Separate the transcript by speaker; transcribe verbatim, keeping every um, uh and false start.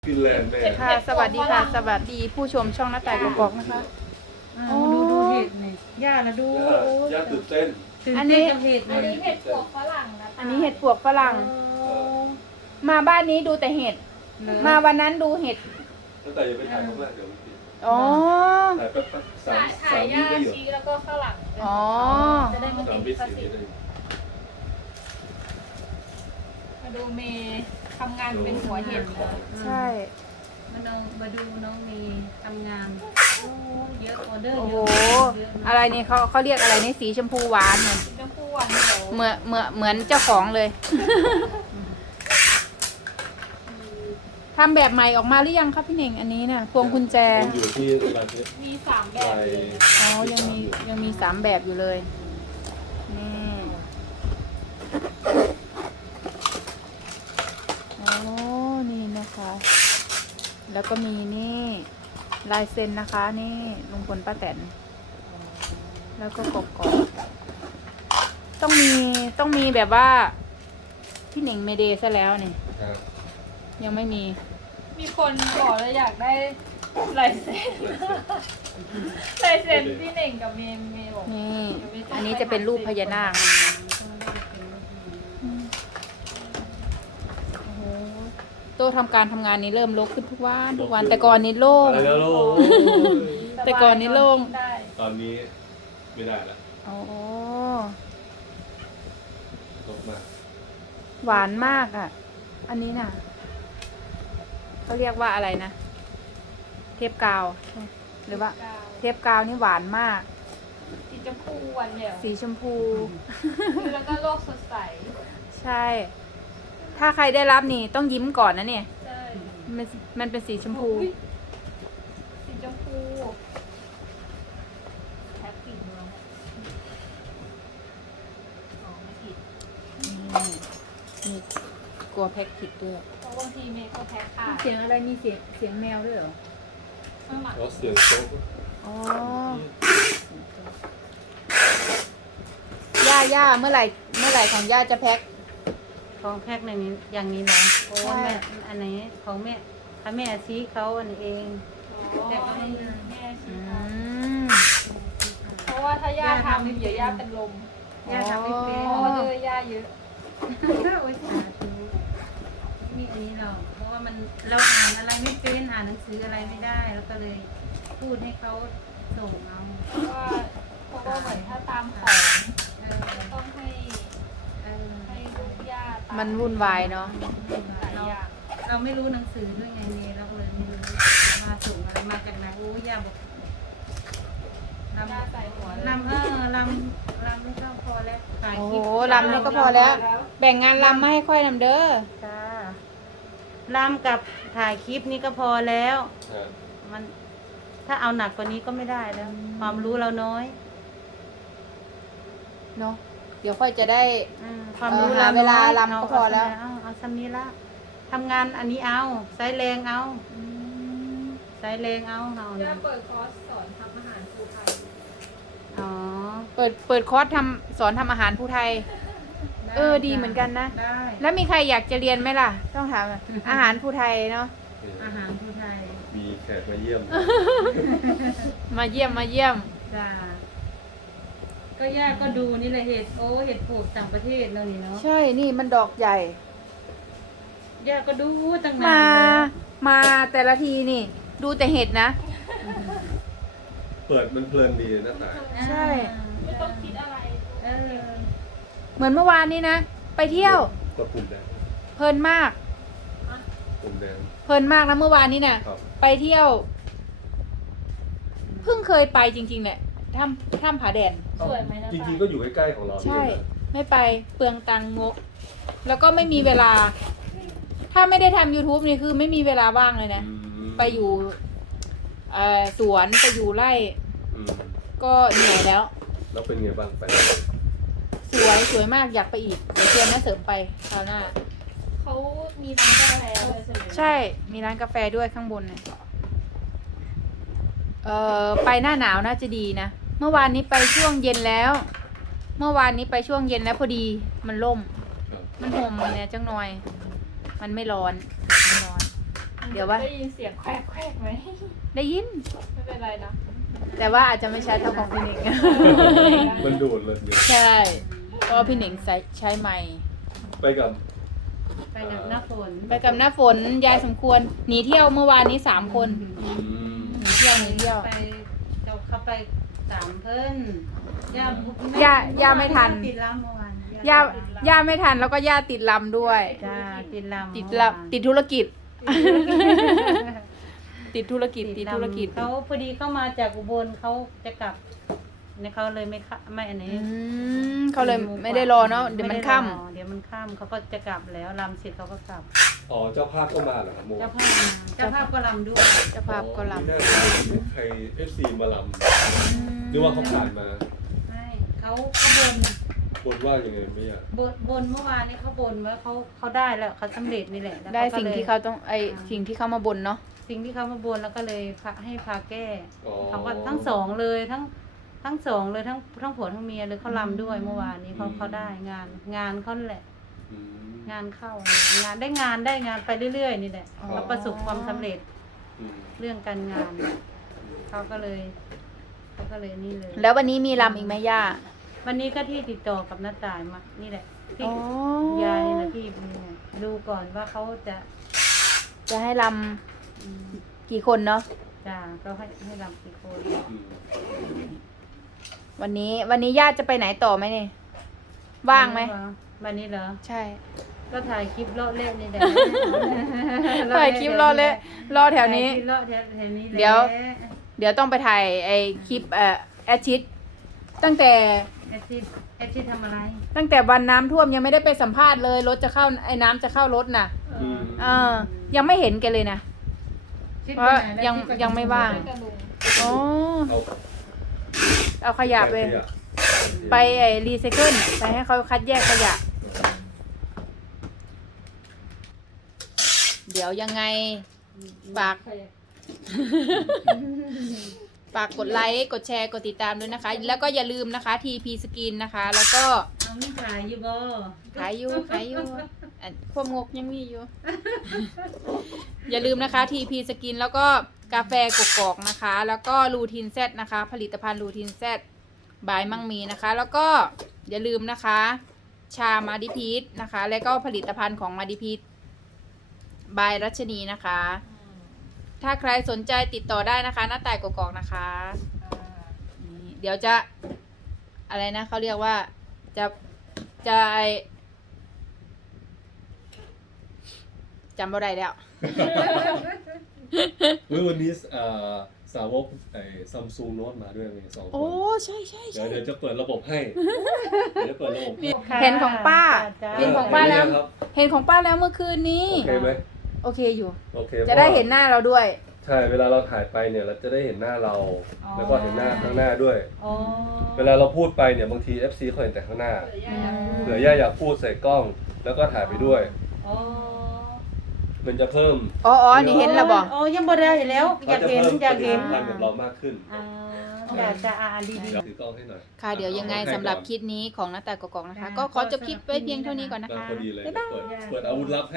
Speaker 1: ฟินแลนด์แม่
Speaker 2: ค่ะ สวัสดีค่ะ สวัสดีผู้ชมช่องหน้าต่ายกอกๆนะคะ
Speaker 3: อ๋อดูดูเห็ดนี่ย่านะดู
Speaker 1: ย่าย่าตื่นเต้น
Speaker 3: ตื่น
Speaker 2: อันนี้
Speaker 3: เต้นกับเห็ด
Speaker 4: อัน
Speaker 3: นี่
Speaker 4: นี้เห็ดปวกฝรั่งนะคะ
Speaker 2: อันนี้เห็ดปวกฝรั่ง
Speaker 3: อ๋อ
Speaker 2: มาบ้านนี้ดูแต่เห็ด
Speaker 3: เหรอ
Speaker 2: มาวันนั้นดูเห็ด
Speaker 1: ตั้งแต่ยังไปถ่ายครั้งแรกเดี๋ยวมันปิด
Speaker 2: อ๋อ
Speaker 1: ถ่ายแป๊บๆสาม
Speaker 4: ถ่ายถ่า
Speaker 1: สาย มวิ
Speaker 4: ย่า
Speaker 1: ก็อยู่
Speaker 4: ชีแล้วก็ฝรั่ง
Speaker 2: อ๋อ
Speaker 4: จะได้ไม่
Speaker 1: สา
Speaker 4: ติ
Speaker 1: ม
Speaker 4: ด
Speaker 1: วิ
Speaker 4: ภา
Speaker 1: สี่
Speaker 4: ษี
Speaker 1: วิเลย
Speaker 4: มาดูเมย์ทำงานเป็นหัวเห็ดนะ
Speaker 2: ใช่
Speaker 3: มาดูมาดูน้องมีทำงานโอ้เยอะออเดอร์
Speaker 2: โอ้
Speaker 3: เย
Speaker 2: โห
Speaker 3: อะเยอะนะ
Speaker 2: อะไรนี่เขาเขาเรียกอะไรนี่สีชมพูหวานเหมือน
Speaker 4: สีชมพูหวานเขียว
Speaker 2: เหมือนเหมือนเหมือนเจ้าของเลย ทำแบบใหม่ออกมาหรือยังครับพี่เน่งอันนี้เนี่ยพวงกุญแจ
Speaker 1: ผมอยู่ที่ร้านนี้
Speaker 4: มีสามแบบ
Speaker 1: ลาย
Speaker 4: เลย
Speaker 2: อ๋อ ยังมียังมีสามแบบอยู่เลย นี่โอ้นี่นะคะ แล้วก็มีนี่ลายเซ็นนะคะนี่ลุงพลป้าแตน แล้วก็กกอกต้องมีต้องมีแบบว่า พี่หนิงเมเดย์ซะแล้วนี่
Speaker 1: ครับ
Speaker 2: ยังไม่มี
Speaker 4: มีคนบอกเลยอยากได้ลายเซ็นลายเซ็นพี่เน่งกับเมย์เมย์บอก
Speaker 2: นี่ อันนี้จะเป็นรูปพญานาค โอ้โหโต๊ะทำการทำงานนี้เริ่มรกขึ้นทุกวันทุกวันแต่ก่อนนี้โล่ง
Speaker 1: อะไรแล้วโล่ง
Speaker 2: แต่ก่อนนี้โล่ง
Speaker 4: ได้
Speaker 1: ตอนนี้ไม่ได้แล้ว
Speaker 2: โอ้
Speaker 1: ตกมาก
Speaker 2: หวานมากอ่ะ อันนี้น่ะเขาเรียกว่าอะไรนะ เทปกาว หรือว่า
Speaker 4: กาว
Speaker 2: เทปกาวนี่หวานมาก
Speaker 4: สีชมพูหวานเดียว
Speaker 2: สีชมพู
Speaker 4: แล้วก็โลกสดใส
Speaker 2: ใช่ ถ้าใครได้รับนี่ต้องยิ้มก่อนนะเนี่ย
Speaker 4: ใช่
Speaker 2: มันมันเป็นสีชมพู
Speaker 4: อุ๊ยสีชมพูแพ็คปิดเมืองอ๋อไม่ผิด
Speaker 2: นี่มีกลัวแพ็กผิดด้วย
Speaker 4: เพราะบางทีเมย์ก็แพ็คขาด
Speaker 2: เสียงอะไรมีเสียงเสียงแมวด้วยเหรอ
Speaker 4: ข้างหลัง
Speaker 1: แล้วเสียงโต๊ะ
Speaker 2: อ๋อย่าย่าเมื่อไหร่เมื่อไหร่ของย่าจะแพ็ค
Speaker 3: ของแพ็คในนี้อย่างนี้นะโอ้
Speaker 2: ใช่
Speaker 3: แม่อันไหนของแม่ถ้าแม่ชี้เขาอันนี้เอง
Speaker 4: แต่ก็ไม่แม่
Speaker 2: อื
Speaker 4: ชี้เขา
Speaker 2: ม
Speaker 4: เพราะว่าถ้าย่าทำเดี๋ยวย่าเป็นลม
Speaker 3: ย่าทำไม่เป็น
Speaker 4: เพราะออเดอร์ย่าเยอะ
Speaker 3: โอ้ยสาธุมีอันนี้เราเพราะว่ามันเราอ่านอะไรไม่เป็นอ่านหนังสืออะไรไม่ได้ แล้วก็เลยพูดให้เขาส่งเอา
Speaker 4: เพราะว่าเพราะว่าเหมือนถ้าตามของ
Speaker 3: เออ
Speaker 4: ก็ต้องให้
Speaker 3: เออ
Speaker 4: ให้ลูกย่าตาม
Speaker 2: มันวุ่นวายเนาะ
Speaker 4: หลายอย่าง
Speaker 3: เราไม่รู้หนังสือด้วยไงเนี่ยเราก็เลยไม่รู้มาส่งอะไรมาจากไหนโอ้ย่าบอกล
Speaker 4: ย่าใส่หัวเลย
Speaker 3: ำลำเออลำลำนี่ก็พอแล้วถ่าย
Speaker 2: โอ้
Speaker 3: คลิ
Speaker 2: โห
Speaker 3: ป
Speaker 2: ลำนี่ก็พอแล้ว แบ่งงานลำมาให้ค่อยนำเด้อ
Speaker 3: จ้าลำกับถ่ายคลิปนี่ก็พอแล้ว
Speaker 1: อ่า
Speaker 3: มันถ้าเอาหนักกว่านี้ก็ไม่ได้แล้ว ความรู้เราน้อย
Speaker 2: เนาะเดี๋ยวค่อยจะได้
Speaker 3: อืมความรู้
Speaker 2: เออ
Speaker 3: เรา
Speaker 2: หาเวลา
Speaker 3: น้อย
Speaker 2: ลำก็พอแล้ว
Speaker 3: เอาเอาซ้ำนี้ละทำงานอันนี้เอาใช้แรงเอาใช้แรงเอาเอา
Speaker 4: ย่า
Speaker 3: นะ
Speaker 4: เปิดคอร์สสอนทำอาหารภูไทย
Speaker 3: อ๋อ
Speaker 2: เปิดเปิดคอร์สทำสอนทำอาหารผู้ไทย เออดีเหมือนกันนะ
Speaker 3: ได้
Speaker 2: แล้วมีใครอยากจะเรียนไหมล่ะ ต้องถามอ่ะอาหารผู้ไทยเนาะ
Speaker 3: อาหารผู้ไทย
Speaker 1: มีแขกมาเยี่ยม
Speaker 2: มาเยี่ยมมาเยี่ยม
Speaker 3: จ้าก็ย่าก็ดูนี่แหละเห็ดโอ้เห็ดปลูกต่างประเทศแล้วนี่เนาะ
Speaker 2: ใช่ นี่มันดอกใหญ่
Speaker 3: ย่าก็ดูตั้งนาน
Speaker 2: มา
Speaker 3: แล้ว
Speaker 2: มาแต่ละทีนี่ ดูแต่เห็ดนะ
Speaker 1: เปิดมันเพลินดีหน้าตาย
Speaker 2: ใช่
Speaker 4: ไม่ต้องคิดอะไร
Speaker 3: เออ
Speaker 2: เหมือนเมื่อวานนี้นะ ไปเที่ยว
Speaker 1: กดปุ่มแดง
Speaker 2: เพลินมาก
Speaker 1: ปุ่มแดง
Speaker 2: เพลินมากนะเมื่อวานนี้น่ะ
Speaker 1: ครับ
Speaker 2: ไปเที่ยว เพิ่งเคยไปจริงๆเนี่ยถ้ำถ้ำผาแดน
Speaker 4: สวยไหมนะ
Speaker 1: จริงๆก็อยู่ใกล้ๆของเรา
Speaker 2: ใช่
Speaker 1: นี่เองนะ
Speaker 2: ไม่ไปเปลืองตังค์งก แล้วก็ไม่มีเวลา ถ้าไม่ได้ทำ YouTube นี่คือไม่มีเวลาว่างเลยนะ
Speaker 1: อืม
Speaker 2: ไปอยู่เอ่อสวนไปอยู่ไร่
Speaker 1: อืม
Speaker 2: ก็เหนื่อยแล้ว
Speaker 1: แล้วเป็นไงบ้างไป
Speaker 2: สวยสวยมากอยากไปอีกเดี๋ยวเชิญแม่เสริมไปคราวหน้า
Speaker 4: เขามีร้านกาแฟด้วยใช่ไหม
Speaker 2: ใช่ มีร้านกาแฟด้วยข้างบนเนี่ยเอ่อไปหน้าหนาวน่าจะดีนะ เมื่อวานนี้ไปช่วงเย็นแล้ว เมื่อวานนี้ไปช่วงเย็นแล้วพอดีมันล่ม
Speaker 1: ครับ
Speaker 2: มันห่มเนี่ยจังหน่อย มันไม่ร้อนไม่ร้อน
Speaker 4: อื
Speaker 2: เดี๋ยวว่า
Speaker 4: ได้ยินเสียงแควกแควกไหม
Speaker 2: ได้ยิน
Speaker 4: ไม่เป็นไรนะ
Speaker 2: แต่ว่าอาจจะไม่ใช่เท่าของพี่หนิง
Speaker 1: มันดูดเลยเนี่ย
Speaker 2: ใช่เพราะว่าพี่หนิงใช้ใช้ไมค์
Speaker 1: ไปกับ
Speaker 3: ไปกับหน้าฝน
Speaker 2: ไปกับหน้าฝนยายสมควรหนีเที่ยวเมื่อวานนี้สามคน
Speaker 1: อืม
Speaker 2: หนีเที่ยวหนีเที่ยว
Speaker 3: ไปเราเข้าไปสามเพิ่นย่า
Speaker 2: ย่าย่าไม่ทัน
Speaker 3: ติดลำเมื่อวาน
Speaker 2: ย่าย่าไม่ทันแล้วก็ย่าติดลำด้วย
Speaker 3: จ้าติดลำ
Speaker 2: ติด
Speaker 3: เมื่อวาน
Speaker 2: ลำติดธุรกิจ ติดธุรกิจติดธุรกิจ
Speaker 3: เขาพอดีเข้ามาจากอุบลเขาจะกลับเนี่ยเขาเลยไม่ค่ะไม่อัน
Speaker 2: อื
Speaker 3: นี้
Speaker 2: มเขาเลยไม่ได้รอเนาะเดี๋ยวมันค่
Speaker 3: ไได้รอเดี๋ยวมันค่ำเขาก็จะกลับแล้วลำเสร็จเขาก็กลับ
Speaker 1: อ๋อเจ้าภาพก็มาเหรอครับโม
Speaker 3: เจ้าภาพมาเจ้าภาพก็ลำด้วย
Speaker 2: ำเจ้าภาพก็ล
Speaker 1: ไม่น่าจะมีใครเอฟซีมาลำหรือว่าเขาผ่านมา
Speaker 3: ไม่เขาเขาบน
Speaker 1: บนว่ายังไงไม่อยาก
Speaker 3: บนบนเมื่อวานนี้เขาบนว่าเขาเขาได้แล้วเขาสำเร็จนี่แหละแล้ว
Speaker 2: ำได้
Speaker 3: ก็
Speaker 2: สิ่ง
Speaker 3: ลย
Speaker 2: ที่เขาต้องไอสิ่งที่เขามาบนเนาะ
Speaker 3: สิ่งที่เขามาบนแล้วก็เลยพาให้พาแก้
Speaker 1: อ๋อ
Speaker 3: เขาก็ทั้งสองเลยทั้งทั้งสองเลยทั้งทั้งผัวทั้งเมียเลยเขาลำด้วยเมื่อวานนี้เขาเขาได้งานงานเขาแหละ
Speaker 1: อืม
Speaker 3: งานเข้างานได้งานได้งานไปเรื่อยๆนี่แหละ
Speaker 1: อ๋อ
Speaker 3: เขาประสบความสำเร็จ
Speaker 1: อืม
Speaker 3: เรื่องการงานเขาก็เลยเขาก็เลยนี่เลย
Speaker 2: แล้ววันนี้มีลำอีกไหมย่า
Speaker 3: วันนี้ก็ที่ติดต่อกับน้าตายมานี่แหละที่
Speaker 2: อ๋อย
Speaker 3: ายนี่แหละที่นี่เนี่ยดูก่อนว่าเขาจะ
Speaker 2: จะให้ล
Speaker 3: อืม
Speaker 2: ำกี่คนเนาะ
Speaker 3: จ้าก็ให้ให้ลำกี่คน
Speaker 1: อืม
Speaker 2: วันนี้วันนี้ญาติจะไปไหนต่อไหมเนี่ยว่างไหม
Speaker 3: วันนี้เหรอ
Speaker 2: ใช่
Speaker 3: ก็ถ่ายคลิปเลาะเล่นนี่แหละ
Speaker 2: ถ่ายคลิปรอเลยรอแถวนี้
Speaker 3: ถ่ายคลิปเลาะแถวแถวนี้แหละ
Speaker 2: เดี๋ยว เดี๋ยวต้องไปถ่ายไอคลิปเอ่อแอดชิดตั้งแต่
Speaker 3: แอดชิดแอดชิดทำอะไร
Speaker 2: ตั้งแต่วันน้ำท่วมยังไม่ได้ไปสัมภาษณ์เลยรถจะเข้าไอ้น้ำจะเข้ารถน่ะ
Speaker 1: อืม
Speaker 2: เออยังไม่เห็นแกเลยนะ
Speaker 3: ชิด
Speaker 2: เพราะ
Speaker 3: ไปไหนแล้ว
Speaker 2: ยัง
Speaker 3: ชิดป
Speaker 2: ยังไม่ว่าง
Speaker 4: ไปกับลุง
Speaker 2: อ๋อ
Speaker 1: เอา
Speaker 2: เอาขยะไป
Speaker 1: ขะ
Speaker 2: ไปไอรีไซเคิลไปให้เขาคัดแยกขยะ เดี๋ยวยังไงฝาก ฝากกดไลค์กดแชร์กดติดตามด้วยนะคะ แล้วก็อย่าลืมนะคะ ที พี Skin นะคะ แล้วก็
Speaker 3: เอาไม่ขายอยู่บ่
Speaker 2: ขายอยู่ขายอยู่อ่ะความงกยังมีอยู่ อย่าลืมนะคะ ที พี Skin แล้วก็กาแฟกกอกนะคะ แล้วก็ลูทินแซดนะคะ ผลิตภัณฑ์ลูทินแซดบายมั่งมีนะคะ แล้วก็อย่าลืมนะคะ ชามาดิพีทนะคะ แล้วก็ผลิตภัณฑ์ของมาดิพีทบายรัชนีนะคะ ถ้าใครสนใจติดต่อได้นะคะหน้าต่ายกกอกนะคะนี่เดี๋ยวจะอะไรนะเขาเรียกว่าจะจะไอ้จำบ่ได้แล้ว
Speaker 1: เฮ้ยวันนี้เอ่อสาวกไอ้ซัมซุงโน้ตมาด้วยไงสองค
Speaker 2: โอ้
Speaker 1: น
Speaker 2: ใช่ใช่
Speaker 1: เดี๋ย
Speaker 2: ใช่
Speaker 1: วเดี๋ยวจะเปิดระบบให้ เดี๋ยวจะเปิดระบบให้
Speaker 2: เห็นของป้า
Speaker 3: จ้า
Speaker 2: เห็นของป้าแล้ว
Speaker 1: ครับ
Speaker 2: เห็นของป้าแล้วเมื่อคืนนี้
Speaker 1: โอเคไหม
Speaker 2: โอเคอยู่
Speaker 1: โอเค
Speaker 2: จะได้เห็นหน้าเราด้วย
Speaker 1: ใช่เวลาเราถ่ายไปเนี่ยเราจะได้เห็นหน้าเรา แล้วก็เห็นหน้าข้างหน้าด้วย
Speaker 3: อ๋อ
Speaker 1: เวลาเราพูดไปเนี่ยบางที เอฟ ซี เขาเห็นแต่ข้างหน้า เผื่อย่าอยากพูดใส่กล้อง แล้วก็ถ่ายไปด้วย
Speaker 3: อ๋อ
Speaker 1: มันจะเพิ่ม
Speaker 2: อ๋ออ๋อนี่เห็นแล้วบอก
Speaker 3: อ๋อยังบ่ได้แล้ว อยาก
Speaker 1: จะ
Speaker 3: เห็น
Speaker 1: เพิ่ม
Speaker 3: อยากเห็น
Speaker 1: ปฏิสัมพันธ์กับเรามากขึ้น
Speaker 3: อ่าอยากจะอ่านดี
Speaker 1: เดี๋ยวถือกล้องให้หน่อย
Speaker 2: ค่ะเดี๋ยวยังไงสำหรับคลิปนี้ของหน้าต่ายกกอกนะคะ ก็ขอจบคลิปไว้เพียงเท่านี้ก่อนนะ
Speaker 1: มา
Speaker 2: คะ
Speaker 1: พอดีเลย
Speaker 2: บ๊ายบาย
Speaker 1: เปิดเปิดอาวุธลับให้